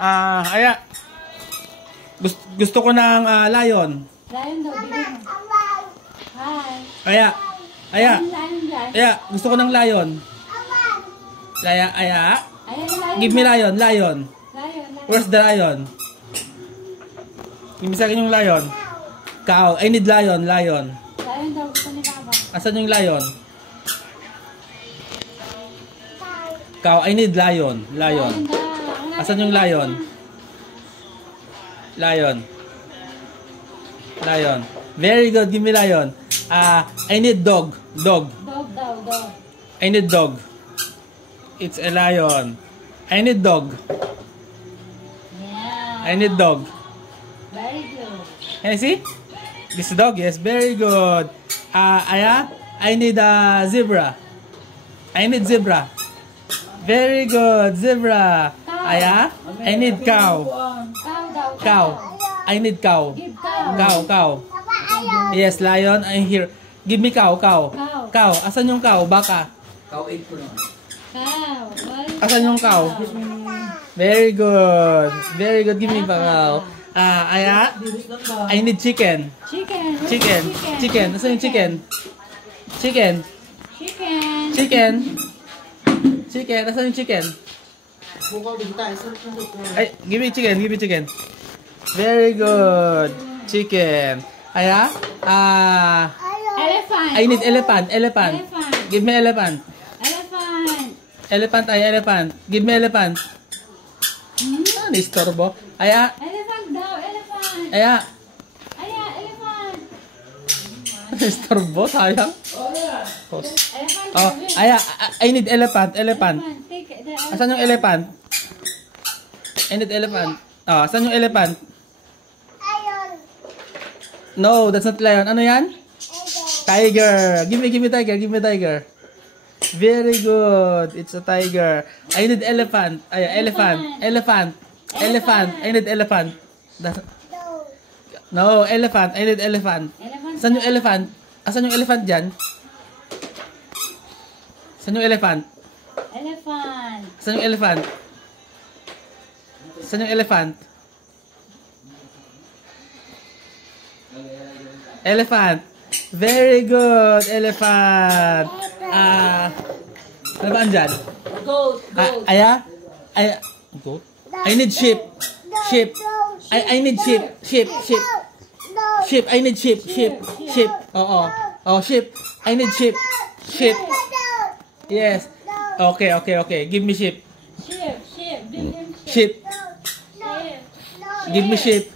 Aya. Gusto ko ng lion. Lion daw, bigyan mo. Hi. Aya. Aya. Lion. Aya, gusto ko ng lion. Aya. Lion. Give me lion. Lion. Where's the lion? Give me sa akin yung lion. Cow. I need lion. Lion daw, gusto ni Papa. Asan yung lion? Cow. I need lion. Asan yung lion? Lion. Very good. Give me lion. I need dog. Dog. I need dog. It's a lion. I need dog. Yeah. I need dog. Very good. Can you see? This dog, yes, very good. Aya, I need a zebra. I need zebra. Very good, zebra. Aya, I need cow. Cow. I need cow. Give cow. Cow. Yes, lion, I'm here. Give me cow. Cow. Asan yung cow? Baka. Cow 8 ko na. Cow. Asan yung cow? Very good. Give me cow. Aya, I need chicken. Chicken. Asan yung chicken? Chicken. Asan yung chicken? Ay, give me chicken. Very good. Chicken. Aya, Elephant. I need elephant. Give me elephant. Elephant. Give me elephant. Nistorbo. Aya. Elephant daw, elephant. Aya. Elephant. Nistorbo, sayang. Elephant. Aya, I need elephant. Take the Asan yung elephant? I need elephant. Asan yung elephant? No, that's not lion. Ano yan? Tiger. Give me tiger. Very good. It's a tiger. I need elephant. Elephant. I need elephant. No, elephant. I need elephant. Asan yung elephant? Asan yung elephant dyan? Asan yung elephant? Asan yung elephant? Asan yung elephant? Elephant. Very good. Elephant. Ano ba andyan? goat. Aya? Goat? I need sheep. I need sheep. I need sheep. Oo. Sheep. I need sheep. Yes. Okay. Give me sheep. Sheep. Give me sheep.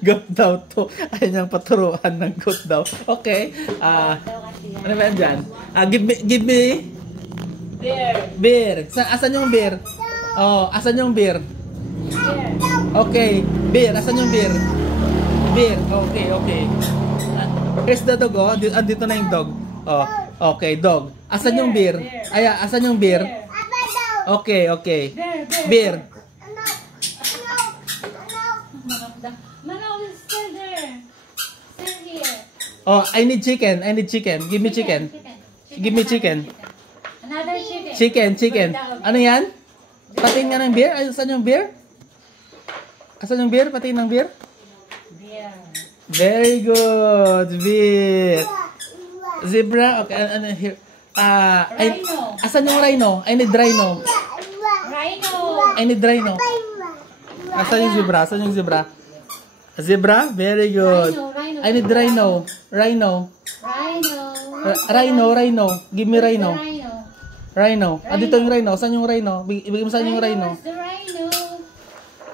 Goat daw to. Ayaw niyang paturuan ng goat daw. Okay. Ano ba yan dyan? Give me beer. Asan yung beer? Asan yung beer? Okay. Beer. Asan yung beer? Beer. Okay. Here's the dog, andito na yung dog. Okay, dog. Asan yung beer? Asan yung beer? Okay. Beer. Mano is still there. Still here. I need chicken. Give me chicken. Give me chicken. Another chicken. Chicken. Ano yan? Patingin nga ng beer? Asan yung beer? Asan yung beer? Patingin ng beer? Beer. Very good. Beer. Zebra. Okay. Ano here? Rhino. Asan yung rhino? I need rhino. I need rhino. Asan yung zebra? Zebra? Very good. Rhino. I need rhino. Rhino. Give me rhino. Rhino. Dito yung rhino. Saan yung rhino? Ibigay mo saan yung rhino? Where's the rhino?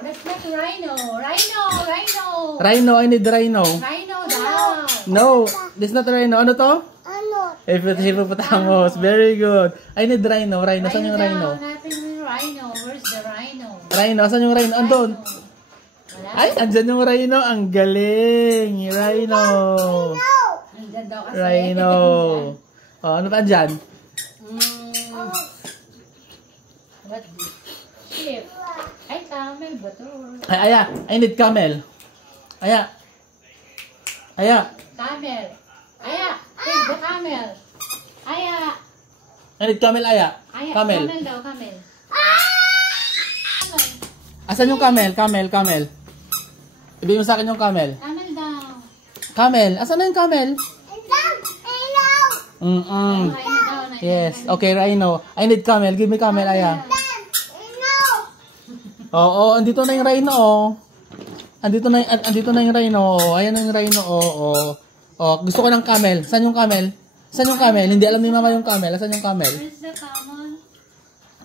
That's not rhino. Rhino. I need rhino. Rhino daw. No. This not rhino. Ano to? Hippopotamus. Very good. I need rhino. Saan yung rhino? Hanapin mo yung rhino. Where's the rhino? Rhino. Saan yung rhino? Andun. Ay, andyan yung rhino. Ang galing. Rhino. Andyan daw kasi. Rhino. Ano pa andyan? What this? Sheep. Ay, camel ba to? Aya. I need camel. Aya. Camel. Take the camel. I need camel, Aya. Camel daw, camel. Asan yung camel? Camel, camel. Ibigay mo sa akin yung camel. Camel daw. Camel. Asan na yung camel? Mm-mm. Rhino daw. Yes. Okay, rhino. I need camel. Give me camel, Aya. Oo, andito na yung rhino, oh. Andito na yung rhino, oh. Ayan na yung rhino, oh. Oh, gusto ko ng camel. Saan yung camel? Saan yung camel? Hindi alam ni mama yung camel. Saan yung camel? Where's the camel?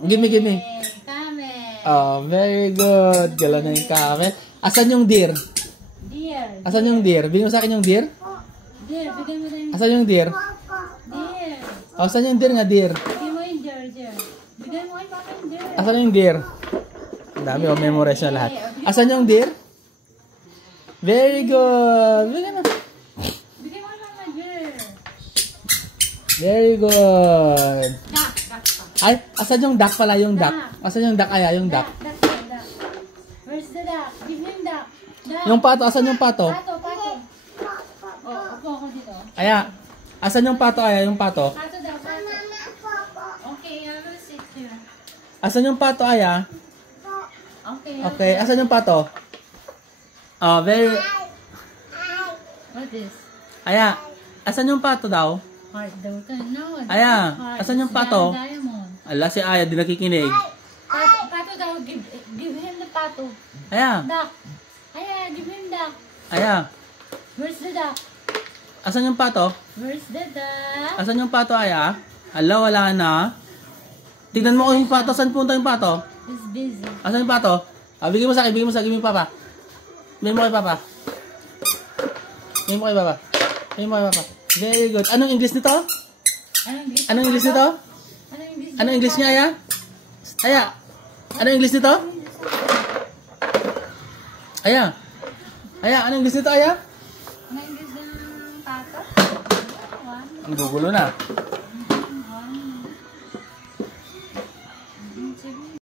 Give me. Camel. Oh, very good. Gala na yung camel. Asan yung deer? Deer. Asan yung deer? Bigyan mo sa akin yung deer? Deer. Bigyan mo tayo. Asan yung deer? Deer. Oh, saan yung deer nga, deer? Bigyan mo yung deer. Bigyan mo kay Papa yung deer. Asan yung deer? Ang dami, oh, memorize na lahat. Asan yung deer? Very good. Bigyan mo. Bigyan mo kay Mama deer. Very good. Duck. Ay, asan yung duck pala, yung duck? Asan yung duck, Aya, yung duck? Duck. Where's the duck? Give him duck. Duck. Yung pato, asan yung pato? Pato. Oh, upo ako dito. Aya, asan yung pato, Aya, yung pato? Pato daw, pato. Okay, I will sit here. Asan yung pato, Aya? Okay, asan yung pato? Oh, very... What is? Aya, asan yung pato daw? Heart daw ka. No. Aya, Heart. asan yung pato? Diamond. Ala, si Aya, di nakikinig. Pato daw. Give him the pato. Aya, Duck. Aya, give him duck. Aya, Where's the duck? asan yung pato? Where's the duck? Asan yung pato, Aya? Ala, wala na. Tignan mo ko yung pato. Saan punta yung pato? He's busy. Asan yung pato? Ah, bigyan mo sa akin, give me papa. Bigyan mo kay papa. Bigyan mo kay papa. Bigyan mo kay papa. Very good. Anong English nito? Anong English nito? Anong English niya, Aya? Aya? Anong English nito? Aya? Aya, anong English nito, Aya? Anong English ng pato? Ang gugulo na.